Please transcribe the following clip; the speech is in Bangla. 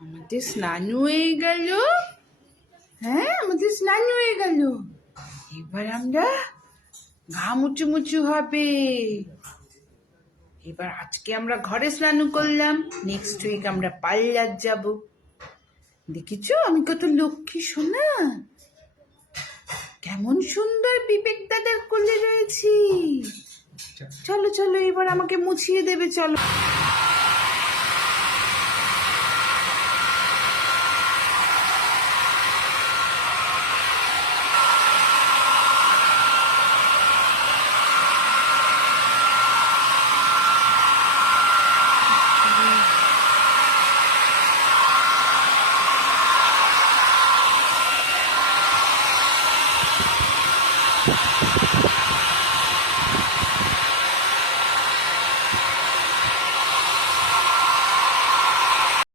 আমাদের স্নান হয়ে গেল। হ্যাঁ, আমাদের স্নান হয়ে গেল। এবার আমরা গা মুচু হবে। এবার আজকে আমরা ঘরে স্নান করলাম, নেক্সট উইক আমরা পার্লার যাব। দেখেছো আমি কত লক্ষ্মী সোনা, কেমন সুন্দর বিবেক দাদার কোলে রয়েছি। চলো চলো, এবার আমাকে মুছিয়ে দেবে, চলো।